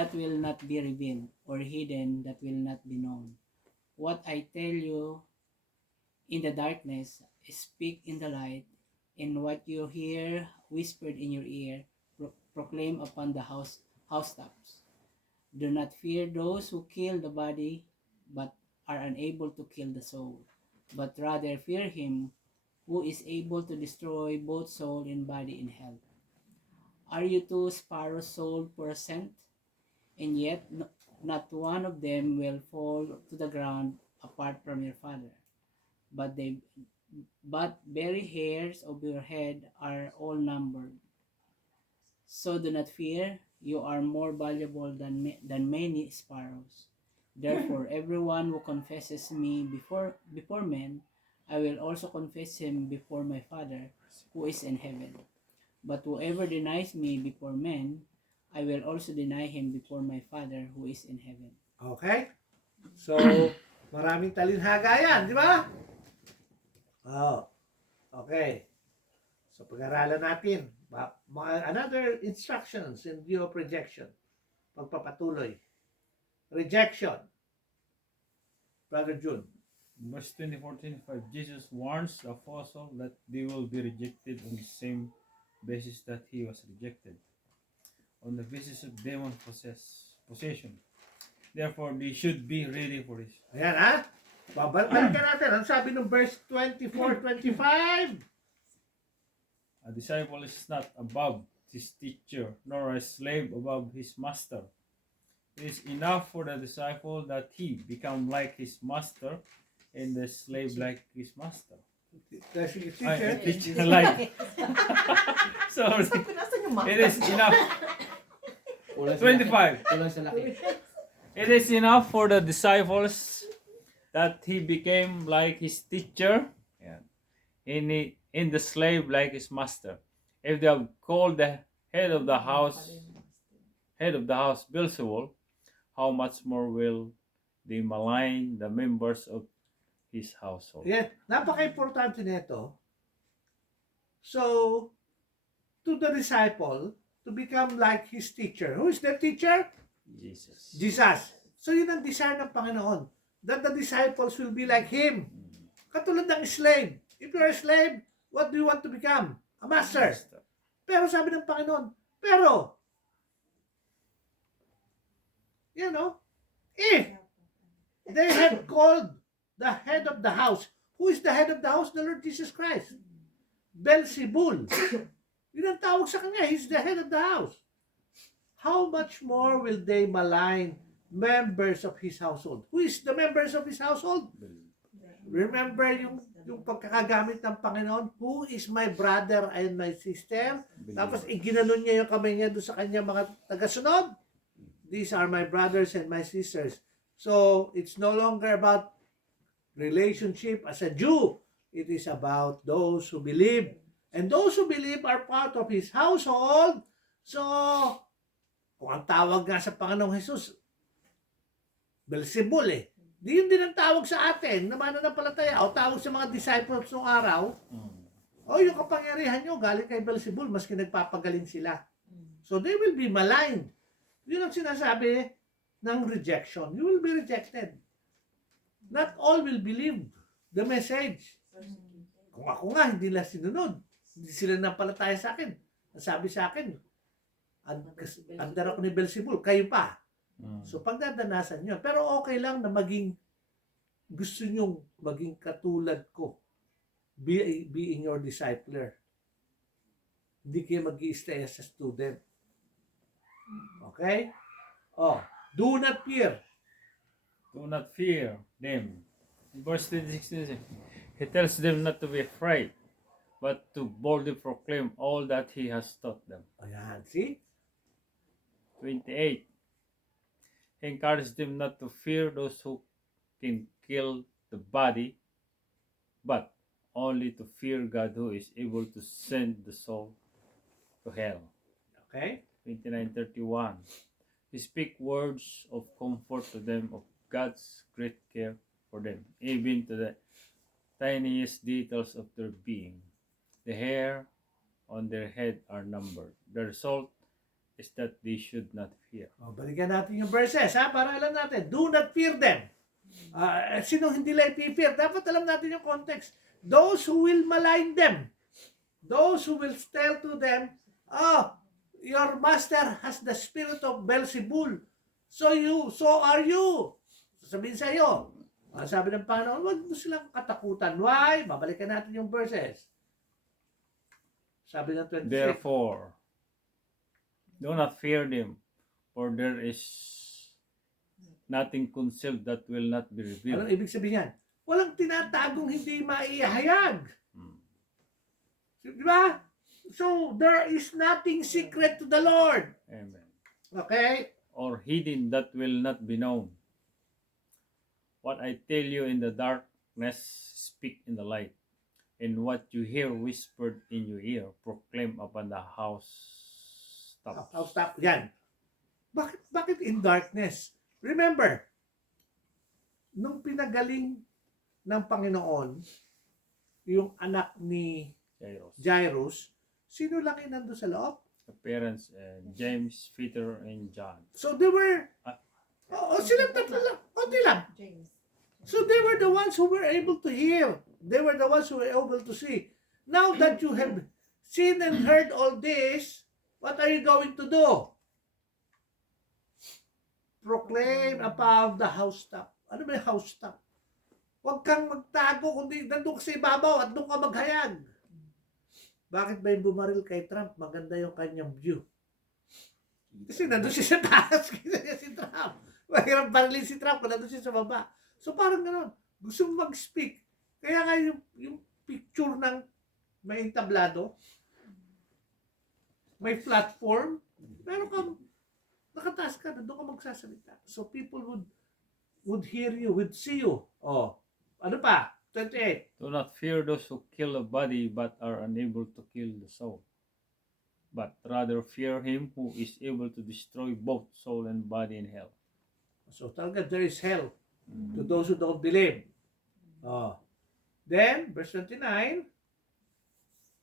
that will not be revealed, or hidden that will not be known. What I tell you in the darkness, speak in the light, and what you hear whispered in your ear, proclaim upon the housetops. Do not fear those who kill the body, but are unable to kill the soul, but rather fear him who is able to destroy both soul and body in hell. Are you two sparrows sold for a cent? And yet not one of them will fall to the ground apart from your Father. But very hairs of your head are all numbered. So do not fear, you are more valuable than many sparrows. Therefore, everyone who confesses me before men, I will also confess him before my Father who is in heaven. But whoever denies me before men, I will also deny him before my Father who is in heaven. Okay? So, maraming talinhaga yan, di ba? Oh, okay. So, pag-aralan natin. Another instructions in view of rejection. Pagpapatuloy. Rejection. Brother June. Verse 24-25, Jesus warns the apostle that they will be rejected on the same basis that he was rejected, on the basis of demon possession. Therefore, they should be ready for this. Ayan ha. Babalikan natin. Ang sabi ng verse 24-25. A disciple is not above his teacher, nor a slave above his master. It is enough for the disciple that he become like his master, and the slave like his master. Teacher. Like. Sorry. It is enough. 25. Kulang sa laki. It is enough for the disciples that he became like his teacher, in the slave like his master. If they have called the head of the house Beelzebul, how much more will they malign the members of his household? Yan. Napaka-importante nito. So, to the disciple, to become like his teacher. Who is the teacher? Jesus. Jesus. So, yun ang desire ng Panginoon. That the disciples will be like Him. Katulad ng slave. If you're a slave, what do you want to become? A master. Pero sabi ng Panginoon, if they had called the head of the house, who is the head of the house? The Lord Jesus Christ. Beelzebul. Yun ang tawag sa kanya. He's the head of the house. How much more will they malign members of his household? Who is the members of his household? Remember yung pagkakagamit ng Panginoon, who is my brother and my sister? Tapos iginanon niya yung kamay niya doon sa kanya mga tagasunod. These are my brothers and my sisters. So, it's no longer about relationship as a Jew. It is about those who believe. And those who believe are part of his household. So, kung ang tawag nga sa Panginoong Jesus, Beelzebul Di yun din ang tawag sa atin na mananampalataya o tawag sa mga disciples noong araw. O yung kapangyarihan nyo galing kay Beelzebul maski nagpapagaling sila. So they will be maligned. Yun ang sinasabi ng rejection. You will be rejected. Not all will believe the message. Kung ako nga hindi nila sinunod, hindi sila nampalataya sa akin. Sabi sa akin, andar ako ni Beelzebul, kayo pa. So pagdadanasan nyo. Pero okay lang na gusto nyong maging katulad ko. Being your discipler. Hindi kayo mag-i-stay as a student. Okay? Do not fear. Do not fear them. In verse 26, he tells them not to be afraid, but to boldly proclaim all that he has taught them. Ayan, see? 28. He encouraged them not to fear those who can kill the body, but only to fear God who is able to send the soul to hell. Okay? 29:31. He speak words of comfort to them of God's great care for them, even to the tiniest details of their being. The hair on their head are numbered. The result, is that they should not fear. Balikan natin yung verses, ha? Para alam natin. Do not fear them. Sino hindi lang i-fear? Dapat alam natin yung context. Those who will malign them. Those who will tell to them, your master has the spirit of Beelzebul. So are you. Sabihin sa iyo. Sabi ng Panginoon, huwag mo silang katakutan. Why? Babalikan natin yung verses. Sabi ng 26. Therefore, do not fear them, for there is nothing concealed that will not be revealed. Anong ibig sabihin yan? Walang tinatagong hindi maihayag. Di ba? So, there is nothing secret to the Lord. Amen. Okay? Or hidden that will not be known. What I tell you in the darkness, speak in the light. And what you hear whispered in your ear, proclaim upon the housetops. I'll stop. Yan. Bakit in darkness? Remember, nung pinagaling ng Panginoon, yung anak ni Jairus. Jairus, sino lang yung nandun sa loob? The parents, James, Peter, and John. So they were, silang tatlo lang, konti lang. James. So they were the ones who were able to hear. They were the ones who were able to see. Now that you have seen and heard all this, what are you going to do? Proclaim above the housetop. Ano ba yung housetop? Huwag kang magtago, kundi nandun ka sa ibabaw at doon ka maghayag. Bakit ba yung bumaril kay Trump? Maganda yung kanyang view. Kasi nandun siya sa taas, kasi si Trump. Mahirap barilin si Trump kung nandun siya sa baba. So parang gano'n, gusto mo mag-speak. Kaya nga yung picture ng may entablado, may platform, meron kang, nakataas ka, doon ka magsasalita. So people would hear you, would see you. Ano pa? 28. Do not fear those who kill the body but are unable to kill the soul. But rather fear him who is able to destroy both soul and body in hell. So talaga there is hell to those who don't believe. Then, verse 29,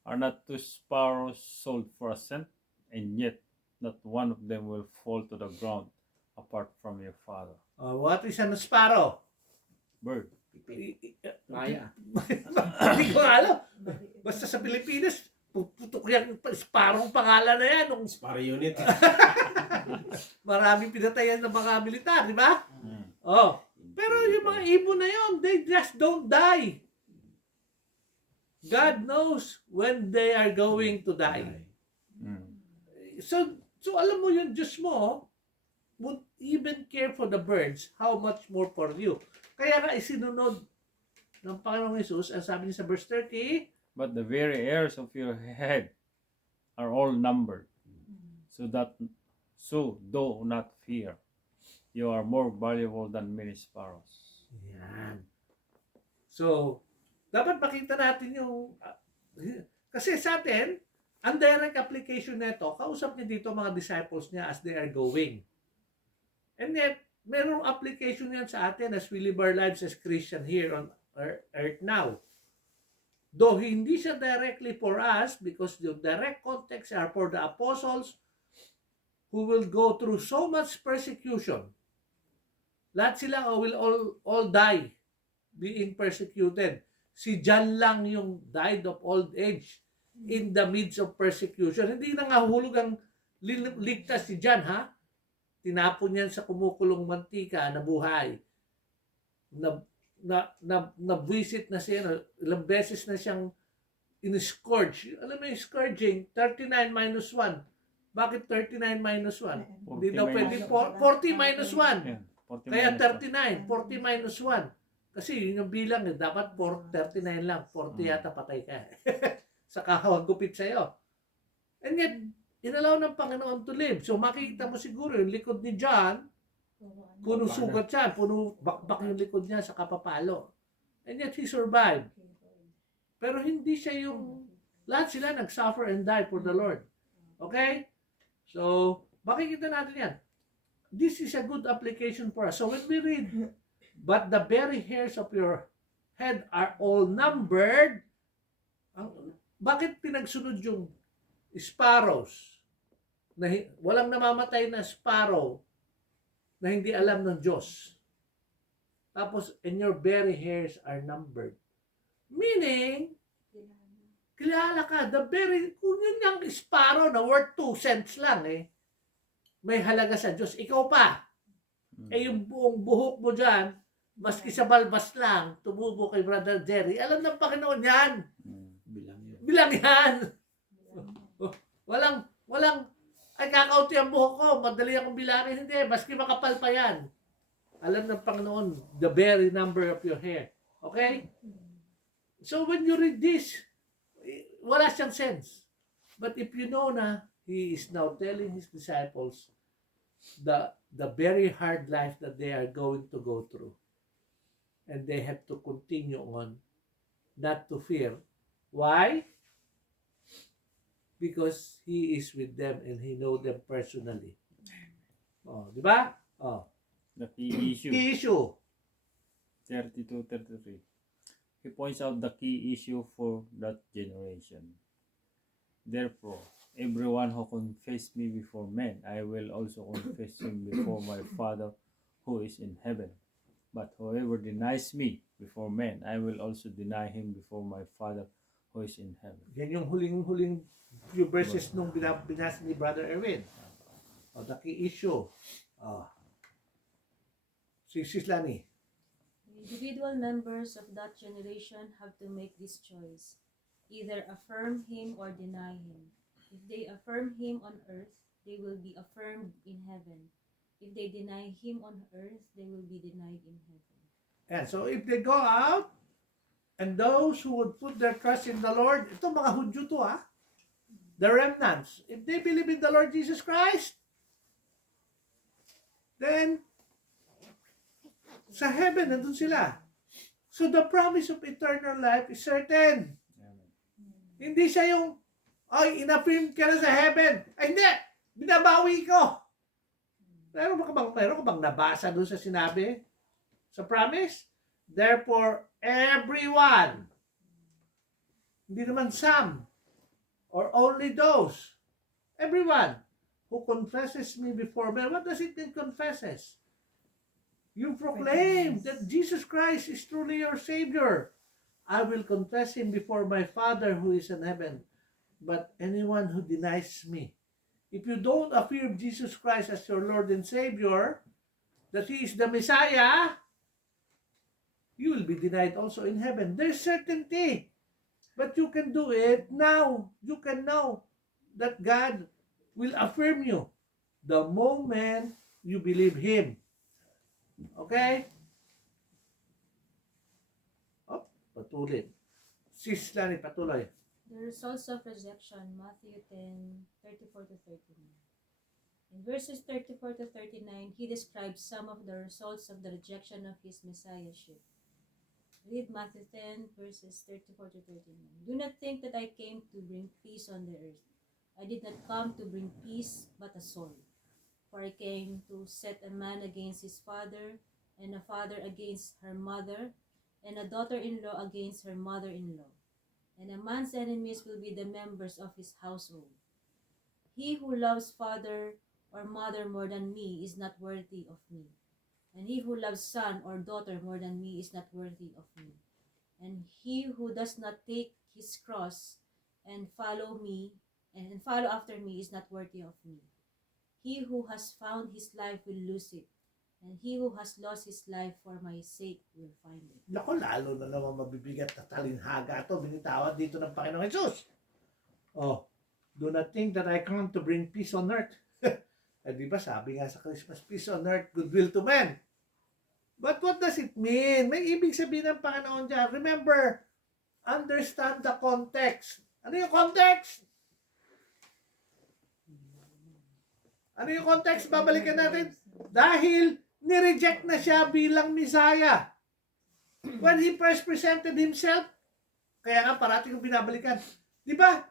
Are not two sparrows sold for a cent, and yet not one of them will fall to the ground apart from your Father? what is an sparrow? Bird. Maya. Hindi ko alam. Basta sa Pilipinas, puputok yan, sparrow pangalan na yan. Nung Para unit. maraming pinatayan ng mga militar, di ba? Pero yung mga ibon na yun, they just don't die. God knows when they are going to die. So alam mo yung Diyos mo would even care for the birds, how much more for you. Kaya nga isinunod ng Panginoong Jesus, ang sabi niya sa verse 30, But the very hairs of your head are all numbered. So do not fear. You are more valuable than many sparrows. Yan. So, dapat makita natin yung, kasi sa atin, ang direct application nito, kausap niya dito mga disciples niya as they are going. And yet, merong application yan sa atin as we live our lives as Christian here on earth now. Though hindi siya directly for us, because the direct context are for the apostles who will go through so much persecution. Lahat sila will all die being persecuted. Si John lang yung died of old age in the midst of persecution. Hindi nangahulog ang ligtas si John, ha? Tinapon niyan sa kumukulong mantika na buhay. Nabwisit na siya, ilang beses na siyang in-scourge. Alam mo yung scourging, 39 minus 1. Bakit 39 minus 1? Hindi daw pwede 40 minus 1. Yeah, 40 Kaya minus 39, 40 minus 1. Kasi yun yung bilang, dapat 39 lang. 40 yata patay ka. Saka hawagupit sa'yo. And yet, inalaw ng Panginoon to live. So makikita mo siguro yung likod ni John, puno sugat siya, puno bakbak yung likod niya sa kapapalo. And yet he survived. Pero hindi siya yung, lahat sila nag-suffer and die for the Lord. Okay? So, makikita natin yan. This is a good application for us. So when we read, but the very hairs of your head are all numbered, bakit pinagsunod yung sparrows? walang namamatay na sparrow na hindi alam ng Diyos. Tapos, and your very hairs are numbered. Meaning, kilala ka, kung yun yung sparrow na worth 2 cents lang may halaga sa Diyos. Ikaw pa. Yung buong buhok mo dyan, maski sa balbas lang, tumubo kay Brother Jerry, alam ng Panginoon yan. Bilang yun. Bilang yan. Walang, ay kakaunti ang buhok ko, madali akong bilangin. Hindi, maski makapal pa yan. Alam ng Panginoon, the very number of your hair. Okay? So when you read this, wala siyang sense. But if you know na, He is now telling His disciples the very hard life that they are going to go through. And they have to continue on, not to fear. Why? Because He is with them and He know them personally. Oh, di ba? Oh. The key issue. Key issue. 32-33. He points out the key issue for that generation. Therefore, everyone who confesses me before men, I will also confess him before my Father who is in heaven. But whoever denies me before men, I will also deny him before my Father who is in heaven. Yan yung huling few verses nung binasa ni Brother Erwin. Oh, the key issue. Oh. Sis Lani. Individual members of that generation have to make this choice. Either affirm him or deny him. If they affirm him on earth, they will be affirmed in heaven. If they deny him on earth, they will be denied in heaven. And so if they go out, and those who would put their trust in the Lord, ito mga Hudyo to the remnants, if they believe in the Lord Jesus Christ, then sa heaven, nandun sila. So the promise of eternal life is certain. Hindi siya yung, ina-affirm ka na sa heaven. Ay, hindi! Binabawi ko! Meron ka bang nabasa doon sa sinabi? Sa promise? Therefore, everyone, hindi naman some, or only those, everyone who confesses me before men. What does it mean confesses? You proclaim that Jesus Christ is truly your Savior. I will confess Him before my Father who is in heaven. But anyone who denies me, if you don't affirm Jesus Christ as your Lord and Savior, that He is the Messiah, you will be denied also in heaven. There's certainty. But you can do it now. You can know that God will affirm you the moment you believe Him. Okay? Oh, patuloy. Sis Lani, patuloy. The results of rejection, Matthew 10:34-39. In verses 34-39, he describes some of the results of the rejection of his messiahship. Read Matthew 10, verses 34-39. Do not think that I came to bring peace on the earth. I did not come to bring peace, but a sword. For I came to set a man against his father, and a father against her mother, and a daughter-in-law against her mother-in-law. And a man's enemies will be the members of his household. He who loves father or mother more than me is not worthy of me. And he who loves son or daughter more than me is not worthy of me. And he who does not take his cross and follow me and follow after me is not worthy of me. He who has found his life will lose it, and he who has lost his life for my sake will find it. Naku, lalo na naman mabibigat na talinhaga ito, binitawan dito ng Panginoong Jesus. Oh, do not think that I come to bring peace on earth. Eh, di ba sabi nga sa Christmas, peace on earth, goodwill to men. But what does it mean? May ibig sabihin ng Panginoon dyan. Remember, understand the context. Ano yung context? Ano yung context? Babalikan natin. Dahil nireject na siya bilang Messiah. When he first presented himself, kaya nga parating kong binabalikan. Di ba?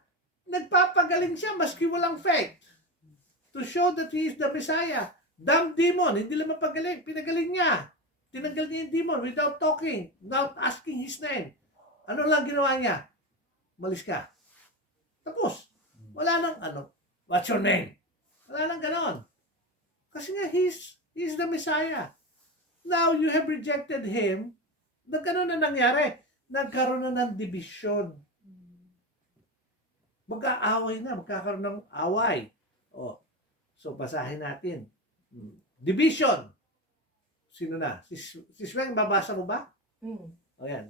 Nagpapagaling siya maski walang faith. To show that he is the Messiah. Damn demon, hindi lang mapagaling. Pinagaling niya. Tinanggal niya yung demon without talking, without asking his name. Ano lang ginawa niya? Malis ka. Tapos. Wala nang ano. What's your name? Wala nang ganon. Kasi nga, he's the Messiah. Now, you have rejected him. Nagkaroon na nangyari. Nagkaroon na ng division. Magkaaway na. Magkakaroon ng away. Oh. So, basahin natin. Division. Sino na? Si Swen, babasa mo ba? O yan.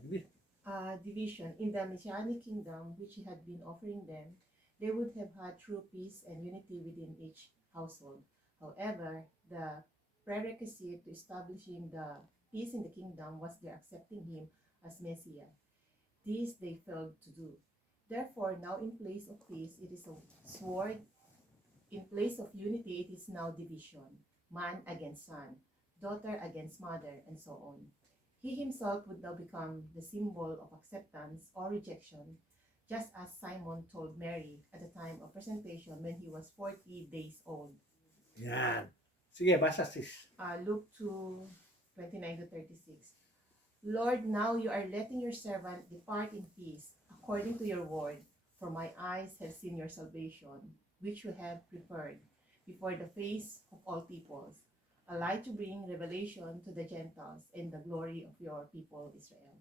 Division. In the Messianic kingdom, which he had been offering them, they would have had true peace and unity within each household. However, the prerequisite to establishing the peace in the kingdom was their accepting him as Messiah. This they failed to do. Therefore, now in place of peace, it is a sword. In place of unity, it is now division. Man against son, daughter against mother, and so on. He himself would now become the symbol of acceptance or rejection, just as Simon told Mary at the time of presentation when he was 40 days old. Yan. Sige, basa sis. Luke 2:29 to 36. Lord, now you are letting your servant depart in peace, according to your word, for my eyes have seen your salvation, which you have prepared before the face of all peoples, a light to bring revelation to the Gentiles and the glory of your people Israel.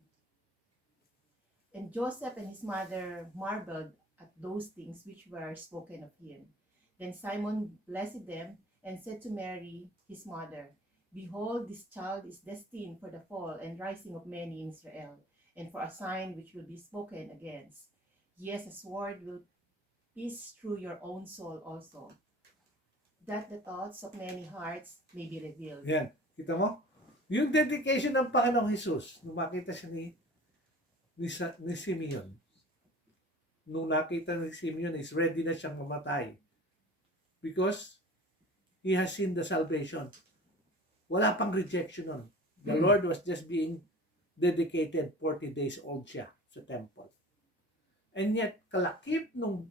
And Joseph and his mother marveled at those things which were spoken of him. Then Simon blessed them and said to Mary, his mother, Behold, this child is destined for the fall and rising of many in Israel, and for a sign which will be spoken against. Yes, a sword will pierce through your own soul also, that the thoughts of many hearts may be revealed. Yan. Kita mo? Yung dedication ng Panginoong Jesus, nung makita siya ni Simeon, nung nakita ni Simeon is ready na siyang mamatay. Because he has seen the salvation. Wala pang rejection nun. The Lord was just being dedicated, 40 days old siya sa temple. And yet, kalakip nung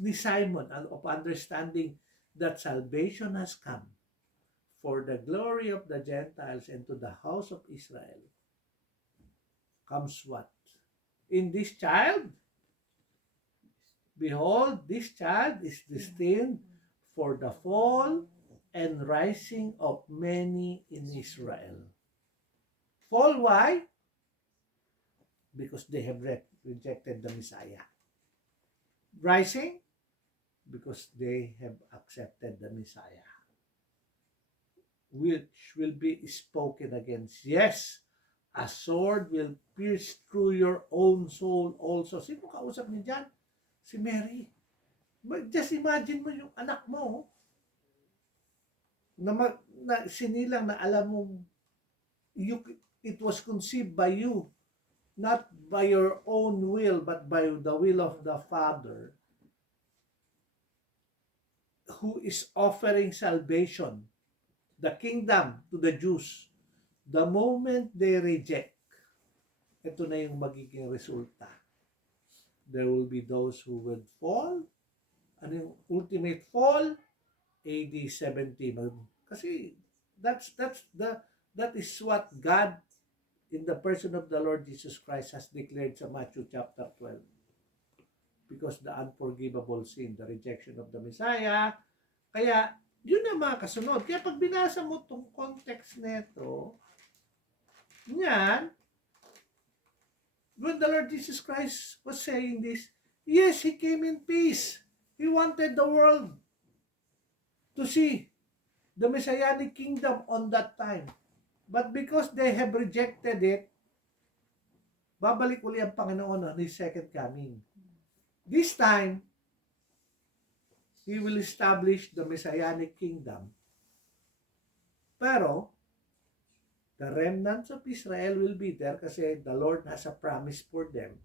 ni Simon of understanding that salvation has come for the glory of the Gentiles and to the house of Israel, comes what? In this child, behold, this child is destined for the fall and rising of many in Israel. Fall, why? Because they have rejected the Messiah. Rising? Because they have accepted the Messiah. Which will be spoken against. Yes, a sword will pierce through your own soul also. Sino kausap niyo dyan? Si Mary. Just imagine mo yung anak mo na sinilang na alam mong it was conceived by you, not by your own will, but by the will of the Father, who is offering salvation, the kingdom to the Jews. The moment they reject, ito na yung magiging resulta. There will be those who would fall. Ano yung ultimate fall? AD 70. Kasi that is what God in the person of the Lord Jesus Christ has declared sa Matthew chapter 12. Because the unforgivable sin, the rejection of the Messiah. Kaya, yun ang mga kasunod. Kaya pag binasa mo itong context nito, yan, when the Lord Jesus Christ was saying this, yes, He came in peace. He wanted the world to see the Messianic kingdom on that time. But because they have rejected it, babalik uli ang Panginoon on His second coming. This time, He will establish the Messianic kingdom. Pero, the remnants of Israel will be there kasi the Lord has a promise for them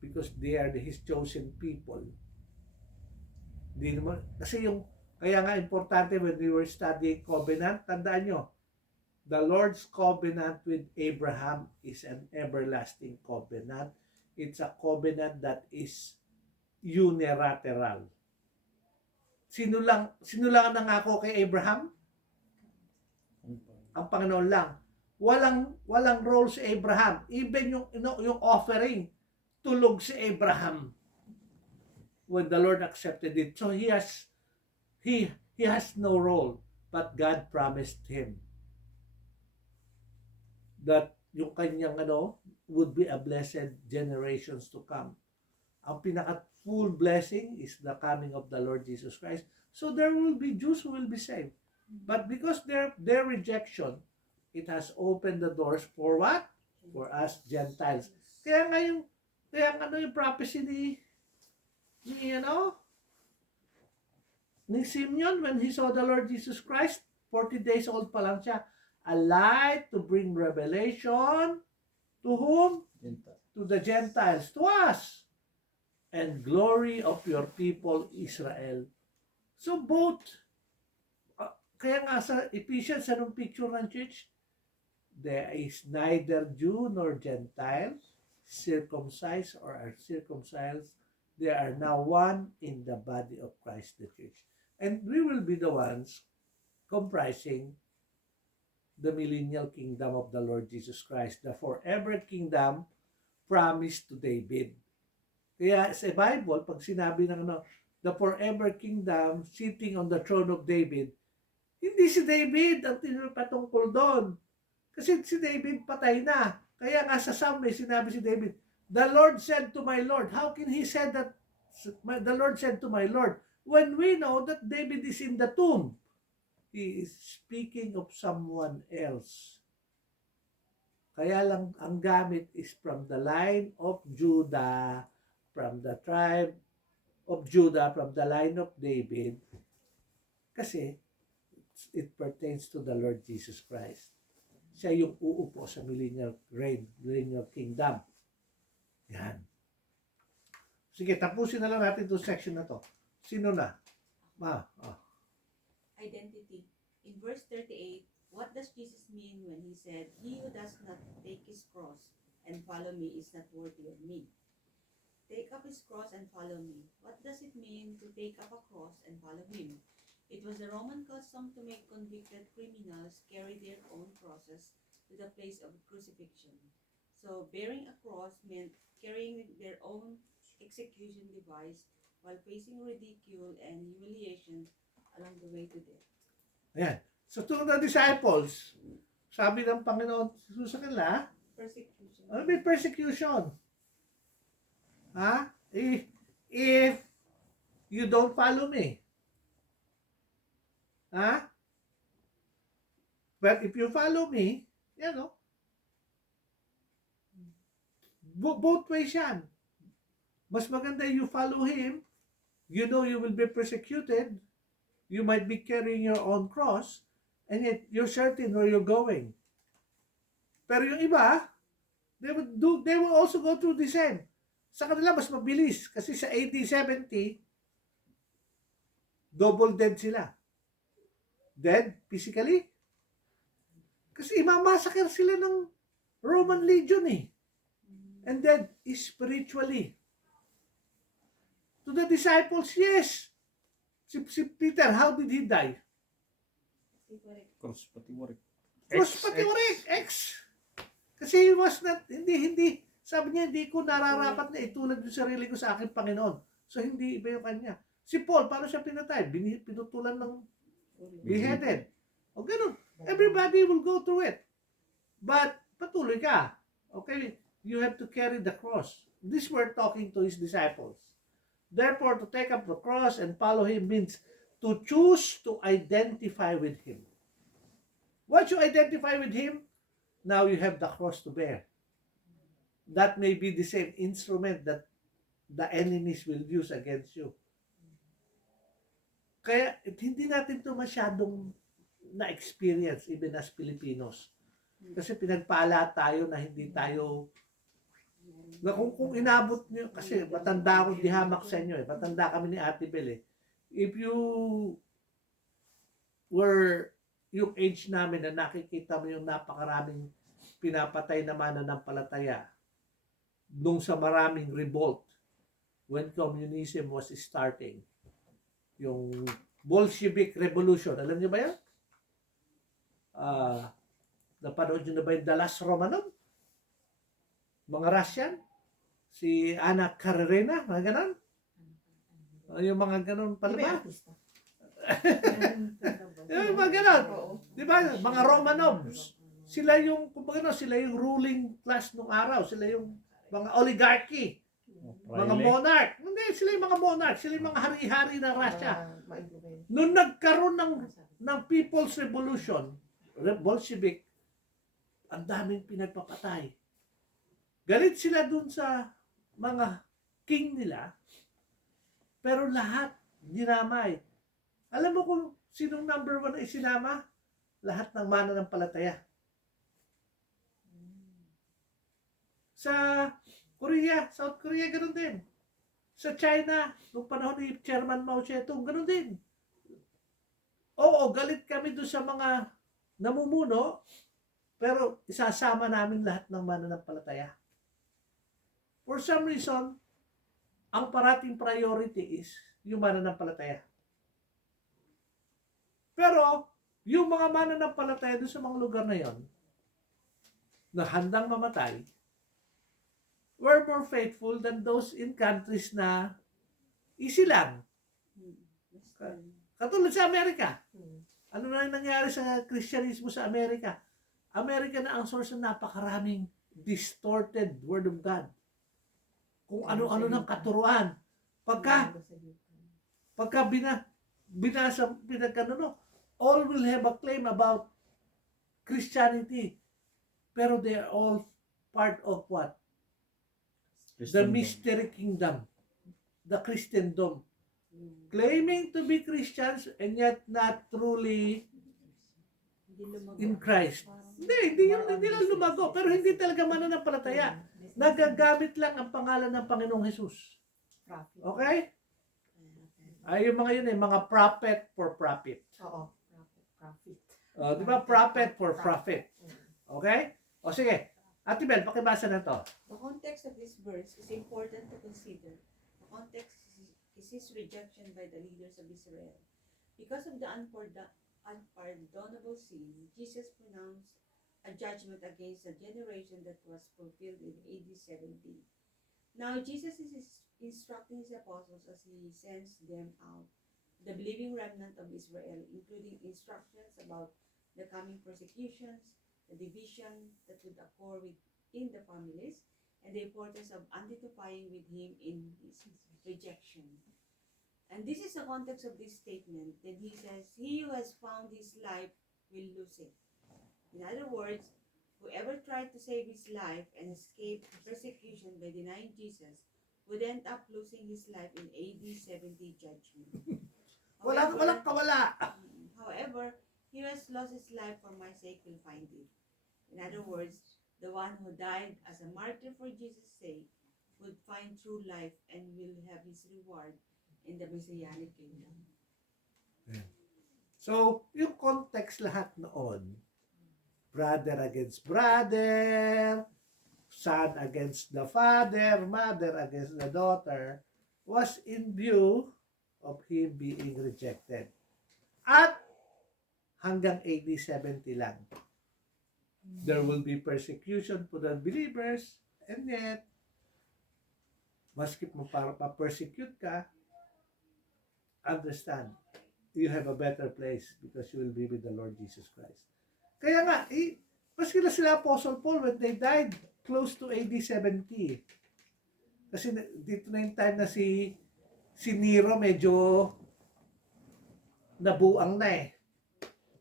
because they are His chosen people. Di naman, kasi kaya nga importante when we were studying covenant, tandaan nyo, the Lord's covenant with Abraham is an everlasting covenant. It's a covenant that is unilateral. Sino lang ang nangako kay Abraham? Ang Panginoon lang. Walang role si Abraham. Even yung offering, tulog si Abraham when the Lord accepted it. So he he has no role, but God promised him that yung kanyang would be a blessed generations to come. Ang pinaka full blessing is the coming of the Lord Jesus Christ. So there will be Jews who will be saved. But because their rejection, it has opened the doors for what? For us Gentiles. Kaya nga yung prophecy ni Simeon when he saw the Lord Jesus Christ, 40 days old pa lang siya. A light to bring revelation to whom? To the Gentiles, to us. And glory of your people Israel. So both, kaya nga sa Ephesians, anong picture ng church? There is neither Jew nor Gentile, circumcised or uncircumcised. They are now one in the body of Christ, the church. And we will be the ones comprising the millennial kingdom of the Lord Jesus Christ, the forever kingdom promised to David. Kaya sa Bible, pag sinabi ng the forever kingdom sitting on the throne of David, hindi si David ang tinutungkol doon. Kasi si David patay na. Kaya nga sa Psalm may sinabi si David, the Lord said to my Lord. How can he say that the Lord said to my Lord? When we know that David is in the tomb, he is speaking of someone else. Kaya lang ang gamit is from the line of Judah, from the tribe of Judah, from the line of David. Kasi it pertains to the Lord Jesus Christ. Siya yung uupo sa millennial reign, millennial kingdom. Yan. Sige, tapusin na lang natin itong section na to. Sino na? Identity. In verse 38, what does Jesus mean when he said, "He who does not take his cross and follow me is not worthy of me"? Take up his cross and follow me. What does it mean to take up a cross and follow him? It was the Roman custom to make convicted criminals carry their own crosses to the place of crucifixion. So bearing a cross meant carrying their own execution device while facing ridicule and humiliation along the way to death. Ayan. So, to the disciples, sabi ng Panginoon Jesus sa kanila, Persecution. may persecution. If you don't follow me. But if you follow me, both ways yan. Mas maganda you follow him, you know you will be persecuted, you might be carrying your own cross, and yet you're certain where you're going. Pero yung iba, they will also go through the same. Sa kanila mas mabilis kasi sa AD 70 double dead sila. Dead physically. Kasi imamassacre sila ng Roman legion and dead spiritually. To the disciples, yes. Si Peter, how did he die? Cross patiwarik. Cross patiwarik, X. Kasi he was not, hindi, sabi niya, hindi ko nararapat na itulad yung sarili ko sa aking Panginoon. So, hindi iba yung kanya. Si Paul, paano siya pinatay? Pinutulan ng beheaded. O ganun. Everybody will go through it. But, patuloy ka. Okay? You have to carry the cross. This we're talking to his disciples. Therefore, to take up the cross and follow him means to choose to identify with him. Once you identify with him, now you have the cross to bear. That may be the same instrument that the enemies will use against you. Kaya hindi natin ito masyadong na-experience even as Filipinos. Kasi pinagpala tayo na hindi tayo na kung inabot nyo, kasi matanda ako, di hamak sa inyo matanda kami ni Ate Bel If you were yung age namin na nakikita mo yung napakaraming pinapatay na mananampalataya nung sa maraming revolt when communism was starting. Yung Bolshevik Revolution, alam niyo ba yan? Napanood nyo na ba yung The Last Romanov? Mga Russian? Si Anna Karenina, mga ganon? Yung mga ganon pala ba? Yung mga ganon. Oo. Di ba? Mga Romanovs. Sila yung, kumbaga no, sila yung ruling class nung araw. Sila yung mga oligarchy. Mga Fraile. monarch. Hindi, sila yung mga monarch. Sila yung mga hari-hari ng Russia. Ma-influence. Nung nagkaroon ng People's Revolution, Bolshevik, ang daming pinagpapatay. Galit sila dun sa mga king nila, pero lahat dinamay. Alam mo kung sinong number 1 na isinama? Lahat ng mananampalataya. Sa Korea, South Korea, ganun din. Sa China, nung panahon ni Chairman Mao Zedong, ganun din. Oo, galit kami doon sa mga namumuno, pero isasama namin lahat ng mananampalataya. For some reason, ang parating priority is yung mananampalataya. Pero, yung mga mananampalataya doon sa mga lugar na yon, na handang mamatay, were more faithful than those in countries na easy lang. Katulad sa Amerika. Ano na yung nangyari sa Kristyanismo sa Amerika? Amerika na ang source ng napakaraming distorted Word of God. Kung ano-ano ng katuruan. Pagka binasa, pinagkano, all will have a claim about Christianity. Pero they are all part of what? The Christendom. mystery kingdom. The Christendom. Claiming to be Christians and yet not truly in Christ. Hindi lang lumago. Pero hindi talaga mananampalataya. Nagagamit lang ang pangalan ng Panginoong Jesus. Okay? Ay, yung mga yun mga prophet for profit. Oo. Profit. Di ba? Prophet for profit. Okay? O sige. Ate Bel, pakibasa na to. The context of this verse is important to consider. The context is his rejection by the leaders of Israel. Because of the unpardonable sin, Jesus pronounced a judgment against a generation that was fulfilled in AD 70. Now Jesus is instructing his apostles as he sends them out, the believing remnant of Israel, including instructions about the coming persecutions, the division that would occur within the families, and the importance of identifying with him in his rejection. And this is the context of this statement. Then he says, he who has found his life will lose it. In other words, whoever tried to save his life and escape persecution by denying Jesus would end up losing his life in AD 70 judgment. Walang kawala. However, he who has lost his life for my sake will find it. In other words, the one who died as a martyr for Jesus' sake would find true life and will have his reward in the Messianic kingdom. So, yung context lahat noon, brother against brother, son against the father, mother against the daughter, was in view of him being rejected. At hanggang AD 70 lang. There will be persecution for the believers, and yet, maski ma-persecute ka, understand, you have a better place because you will be with the Lord Jesus Christ. Kaya nga, maski na sila Apostle Paul when they died close to AD 70. Kasi dito na yung time na si Nero medyo nabuang na eh.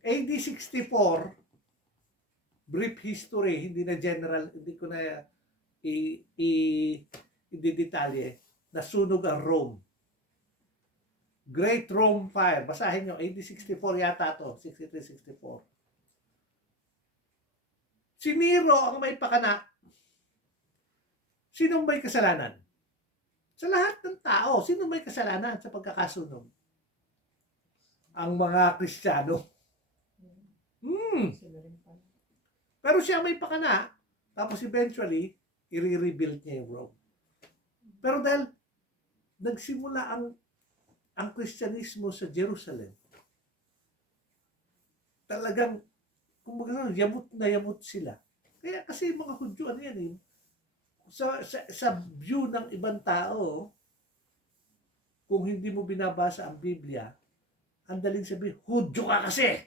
AD 64, brief history, hindi na general, hindi ko na i-detalye, nasunog ang Rome. Great Rome Fire. Basahin nyo, AD 64 yata to, 63-64. Si Nero ang may pakana. Sino may kasalanan? Sa lahat ng tao, sino may kasalanan sa pagkakasunog? Ang mga Kristiyano. Pero siya may pakana, tapos eventually, i-rebuild niya yung Rome. Pero dahil nagsimula ang Kristyanismo sa Jerusalem, talagang, kumbaga, yamot na yamot sila. Kaya kasi mga Hudyo, ano yan eh, sa view ng ibang tao, kung hindi mo binabasa ang Biblia, ang daling sabihin, Hudyo ka kasi.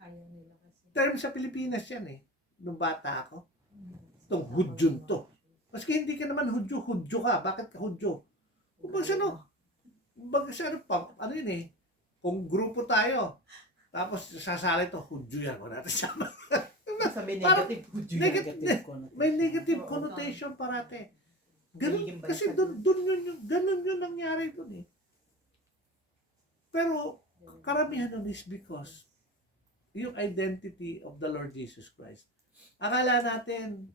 Ayaw nila kasi. Term sa Pilipinas yan eh. Nung bata ako. Itong Hudyon to. Maski hindi ka naman Hudyo, Hudyo ka. Bakit ka Hudyo? Kung sa ano pa, ano yun eh. Kung grupo tayo, tapos sasali to, Hudyo yan. Wala natin sama. Sabi Parang negative. Negative connotation. May negative connotation parate. Ganun, Magiging kasi baliktad. ganun yung nangyari dun eh. Pero, karamihan nun is because yung identity of the Lord Jesus Christ. Akala natin,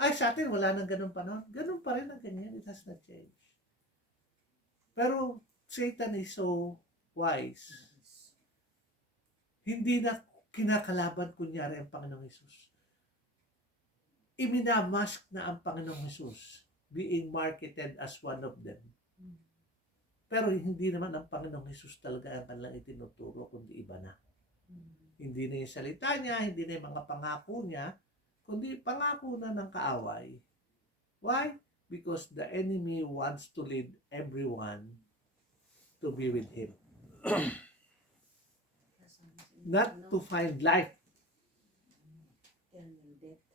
ay sa atin wala nang ganun panahon. Ganun pa rin ang ganyan. It has not changed. Pero, Satan is so wise. Hindi na kinakalaban kunyari ang Panginoong Hesus. Iminamask na ang Panginoong Hesus being marketed as one of them. Pero hindi naman ang Panginoong Hesus talaga ang kanilang itinuturo, kundi iba na. Hindi na yung salita niya, hindi na yung mga pangako niya, kundi pangako na ng kaaway. Why? Because the enemy wants to lead everyone to be with him. Not to find life.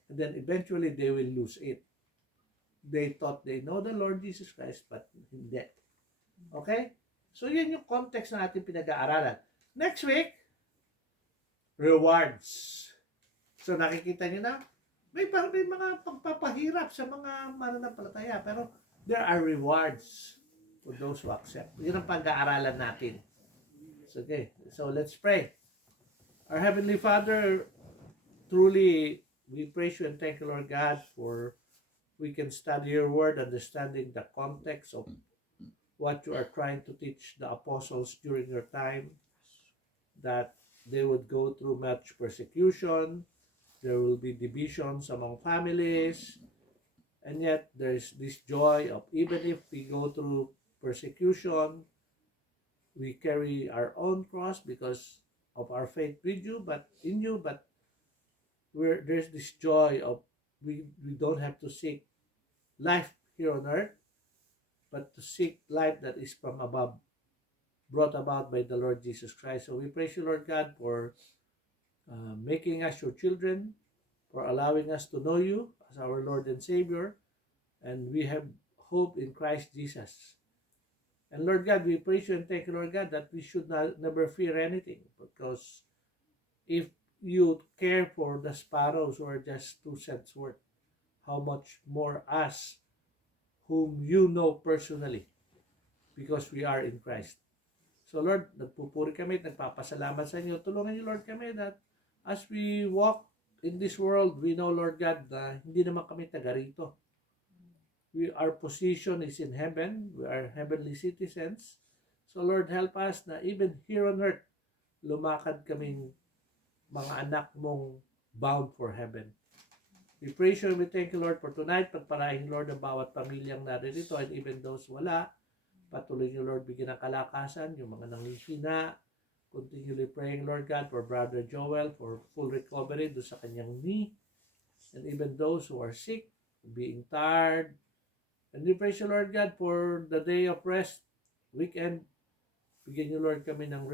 And then eventually they will lose it. They thought they know the Lord Jesus Christ, but hindi. Okay? So yun yung context na ating pinag-aaralan. Next week, rewards. So nakikita nyo na, may mga pagpapahirap sa mga mananampalataya, pero there are rewards for those who accept. Yun ang pag-aaralan natin. So, okay, so let's pray. Our Heavenly Father, truly, we praise you and thank you, Lord God, for we can study your word, understanding the context of what you are trying to teach the apostles during your time, that they would go through much persecution, there will be divisions among families, and yet there is this joy of even if we go through persecution, we carry our own cross because of our faith with you, but in you, but there's this joy of we don't have to seek life here on earth, but to seek life that is from above, brought about by the Lord Jesus Christ. So we praise you, Lord God, for making us your children, for allowing us to know you as our Lord and Savior, and we have hope in Christ Jesus. And Lord God, we praise you and thank you, Lord God, that we should never fear anything, because if you care for the sparrows who are just 2 cents worth, how much more us, whom you know personally, because we are in Christ. So Lord, nagpupuri kami, nagpapasalamat sa inyo. Tulungan niyo, Lord, kami that as we walk in this world, we know, Lord God, na hindi naman kami taga rito. Our position is in heaven. We are heavenly citizens. So Lord, help us na even here on earth, lumakad kaming mga anak mong bound for heaven. We praise you and we thank you, Lord, for tonight. Pagpalain, Lord, ang bawat pamilyang naririto and even those wala. Patuloy niyo, Lord, bigyan ng kalakasan, yung mga nanghihina. Continually praying, Lord God, for Brother Joel, for full recovery do sa kanyang knee. And even those who are sick, being tired. And we praise you, Lord God, for the day of rest, weekend. Bigyan niyo, Lord, kami ng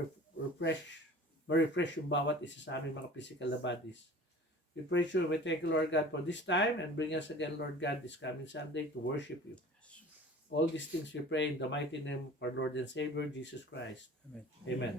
ma-refresh yung bawat isa sa aming mga physical na bodies. We praise you and we thank you, Lord God, for this time, and bring us again, Lord God, this coming Sunday to worship you. All these things we pray in the mighty name of our Lord and Savior, Jesus Christ. Amen. Amen.